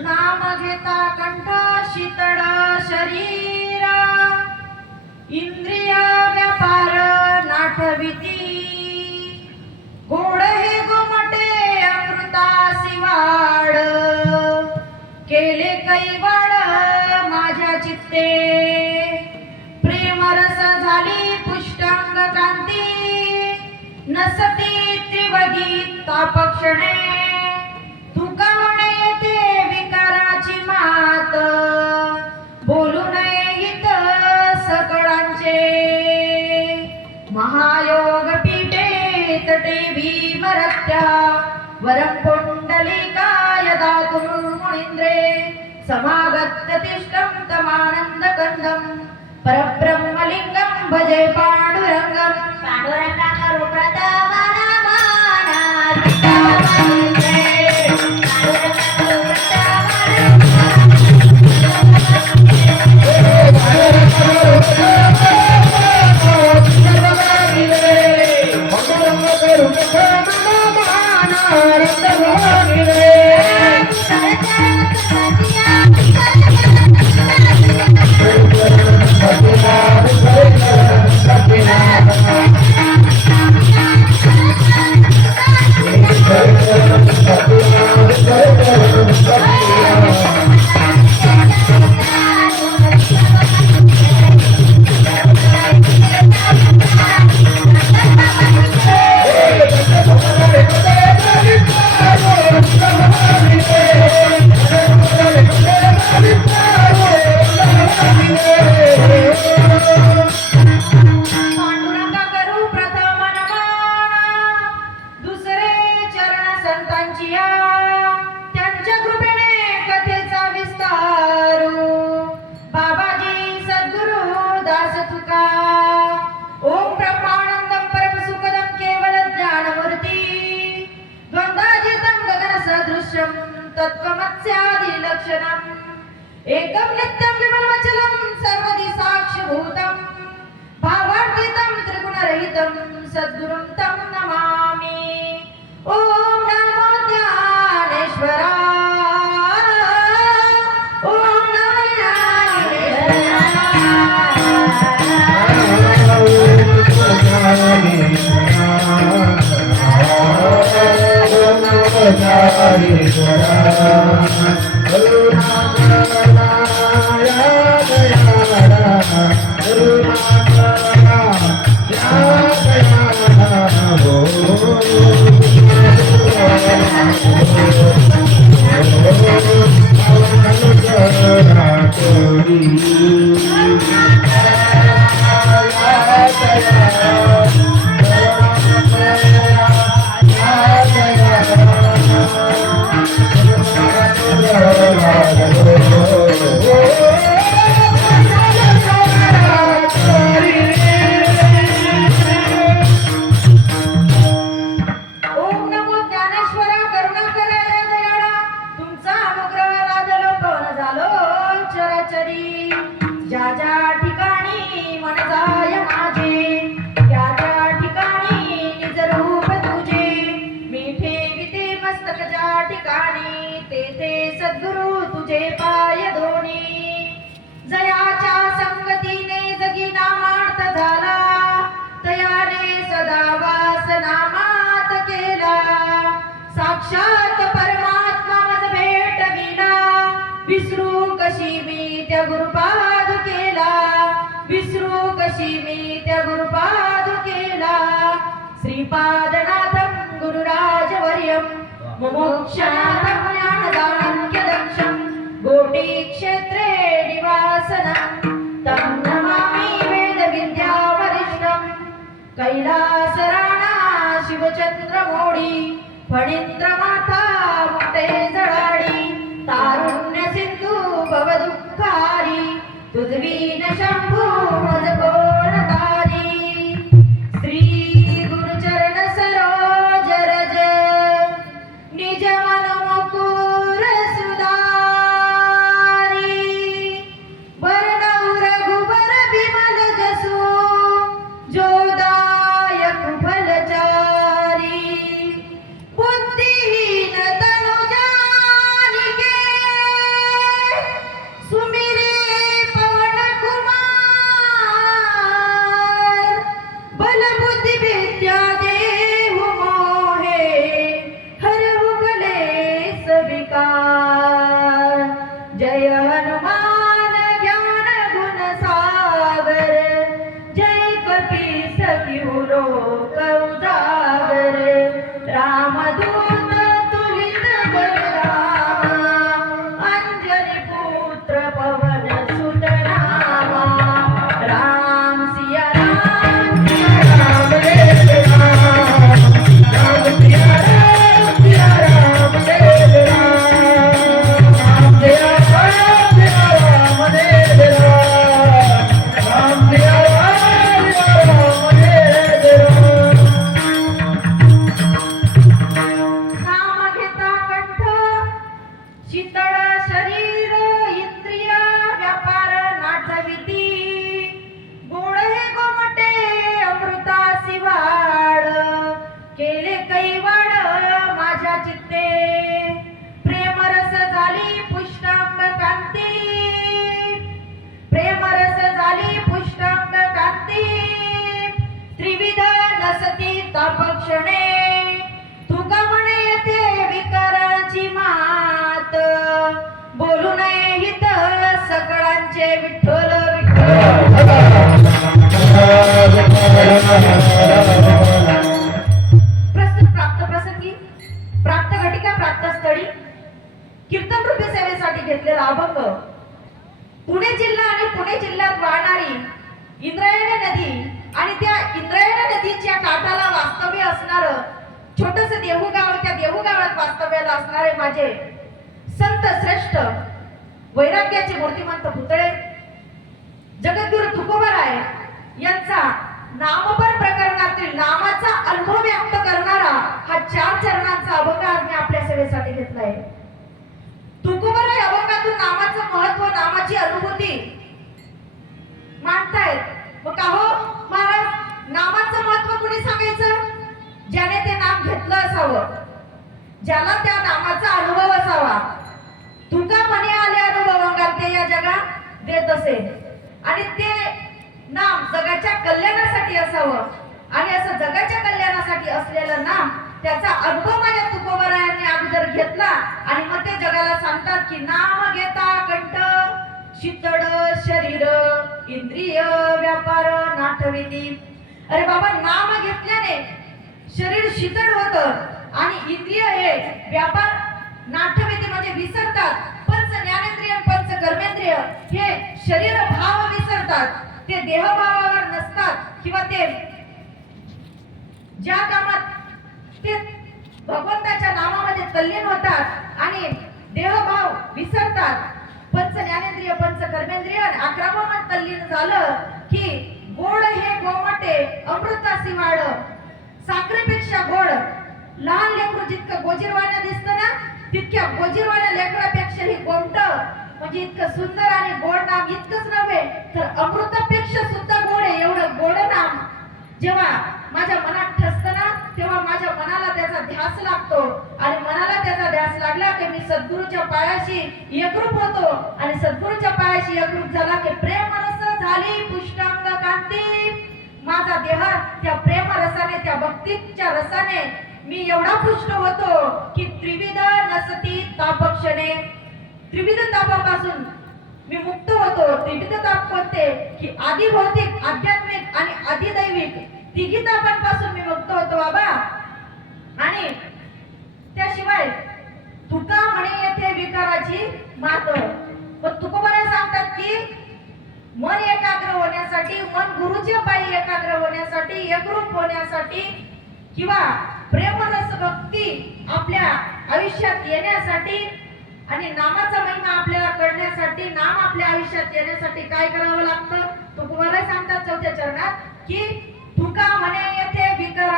नाम घेता कंठ शीतळ शरीर. इंद्रिय व्यापार नाठविती गोड हे गुमटे अमृता वाड केले कैवाड माझ्या चित्ते. प्रेमरस झाली पुष्टांग कांती. नसती त्रिवदी तापक्षणे. भीमरत्या वरं पुंडलिकाय दातुं मुनीन्द्रे समागत्य तिष्ठं तमानन्दकन्दं परब्रह्मलिङ्गं भजे पाण्डुरङ्गं पाण्डुरङ्गं ఏకం నిత్యం విమలవచలం సర్వది సాక్షిభూతం భావార్థితం త్రిగుణరహితం సద్గురుం తం నమామి. ఓం నమో ధ్యానేశ్వరా Hare Krishna नमो ओम मस्तक ज्या ठिकाणी तेथे सद्गुरु तुझे पाय धोणी जयाच्या संगतीने जगी नामार्थ झाला तयाने सदा वास नामात केला. साक्षात परमात्मा मज भेट भेटविला विसरू कशी मी त्या गुरुपाद केला. विसरू कशी मी त्या गुरुपाद केला. श्रीपादनाथ मुमुक्षनाथं ज्ञानदानक्यदक्षं गोटी क्षेत्रे निवासनं तं नमामि वेदविद्यावरिष्ठम् कैलासराणा शिवचंद्र मोडी फणींद्र माता मुक्ते जळाडी तारुण्य सिंधू भवदुःखारी तुझवीन शंभू मज तापक्षणे तुका म्हणे येथे विकाराची मात. बोलू नये हित सगळ्यांचे विठ्ठल विठ्ठल. प्रस्तुत प्राप्त प्रसंगी प्राप्त घटिका प्राप्त स्थळी कीर्तन रूपी सेवेसाठी घेतलेला अभंग. पुणे जिल्हा आणि पुणे जिल्ह्यात वाहणारी इंद्रायणी नदी आणि त्या इंद्रायणा नदीच्या काठाला वास्तव्य असणार छोटस देहूगाव त्या देहूगावात वास्तव्याला असणारे माझे संत श्रेष्ठ वैराग्याचे मूर्तिमंत पुतळे जगद्गुरु तुकोबराय यांचा नामपर प्रकरणातील नामाचा अनुभव व्यक्त करणारा हा चार चरणांचा अभंग आज मी आपल्या सेवेसाठी घेतलाय. तुकोबराय अभंगातून नामाचं महत्त्व नामाची अनुभूती मांडतायत. मग का हो? महाराज नामाचं महत्त्व कुणी सांगायचं? ज्याने ते नाम घेतलं असावं. ज्याला त्या नामाचा अनुभव असावा. तुका म्हणे आले अनुभव ते या जगात. देत असे आणि ते नाम जगाच्या कल्याणासाठी असावं. आणि असं जगाच्या कल्याणासाठी असलेलं नाम त्याचा अनुभव माझ्या तुकोबरायांनी अगोदर घेतला. आणि मग ते जगाला सांगतात की नाम घेता कंठ शीतळ इंद्रिय व्यापार नाटविती अरे बाबा नाम घेतल्याने शरीर शीतळ होत आणि इंद्रिय हे व्यापार नाठविती म्हणजे विसरतात. पंच ज्ञानेंद्रिय पंच कर्मेंद्रिय हे शरीर भाव विसरतात. ते देहभावावर नसतात किंवा ते ज्या कामात ते भगवंताच्या नामामध्ये तल्लीन होतात आणि देहभाव विसरतात. ज्ञानेंद्रिय पंच कर्मेंद्रिय आणि अकरावात तल्लीन झालं की गोड हे गोमटे अमृतासी वाढ. साखरेपेक्षा गोड. लहान लेकरू जितकं गोजीरवाणं दिसतं ना तितक्या गोजीरवाण्या लेकरापेक्षा ही गोमट. म्हणजे इतकं सुंदर आणि गोड नाम इतकंच नव्हे तर अमृतापेक्षा सुद्धा गोड आहे एवढं गोड नाम. जेव्हा माझ्या मनात ठसत तेव्हा माझ्या मनाला त्याचा ध्यास लागतो. आणि मनाला त्याचा ध्यास लागला की मी सद्गुरूच्या पायाशी एकरूप होतो. आणि सद्गुरूच्या पायाशी एकरूप झाला की प्रेम रस झाली पुष्टांग कांती. माझा देह त्या प्रेम रसाने त्या भक्तीच्या रसाने मी एवढा पुष्ट होतो की त्रिविध नसती तापक्षणे. त्रिविध तापापासून मी मुक्त होतो. त्रिविध ताप कोणते? की आधी भौतिक आध्यात्मिक आणि आधिदैविक तिघी तापांपासून मी मुक्त होतो बाबा. आणि त्याशिवाय तुका म्हणे येथे विकाराची मात. मग तुकोबरा सांगतात की मन एकाग्र होण्यासाठी मन गुरुच्या पायी एकाग्र होण्यासाठी एकरूप होण्यासाठी किंवा प्रेमरस भक्ती आपल्या आयुष्यात येण्यासाठी आणि नामाचा महिमा आपल्याला कळण्यासाठी नाम आपल्या आयुष्यात येण्यासाठी काय करावं लागतं? तुकोबरा सांगतात चौथ्या चरणात की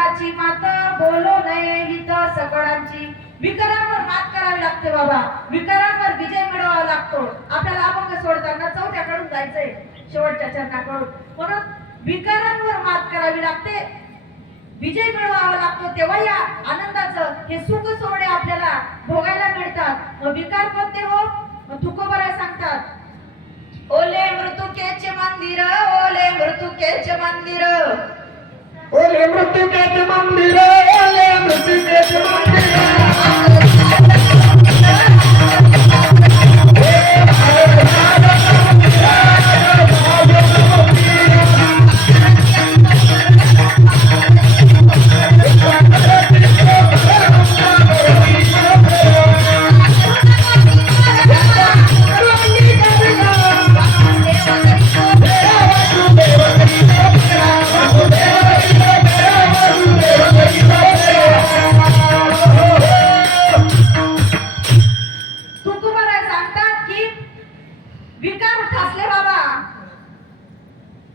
विकाराची माता बोलो नये हित सगळ्यांची. विकारांवर मात करावी लागते बाबा. विकारांवर विजय मिळवावा लागतो. आपल्याला अभंग सोडताना चौथ्याकडून जायचंय. शेवटच्या चरणाकडून. म्हणून विकारांवर मात करावी लागते. विजय मिळवावा लागतो तेव्हा या आनंदाचं हे सुख सोहळे आपल्याला भोगायला मिळतात. मग विकार कोणते हो? तुकोबराय सांगतात. ओले मृतुकेचे मंदिर ओले मृतुकेचे मंदिर. ओले मृत्युकेचे मंदिर ओले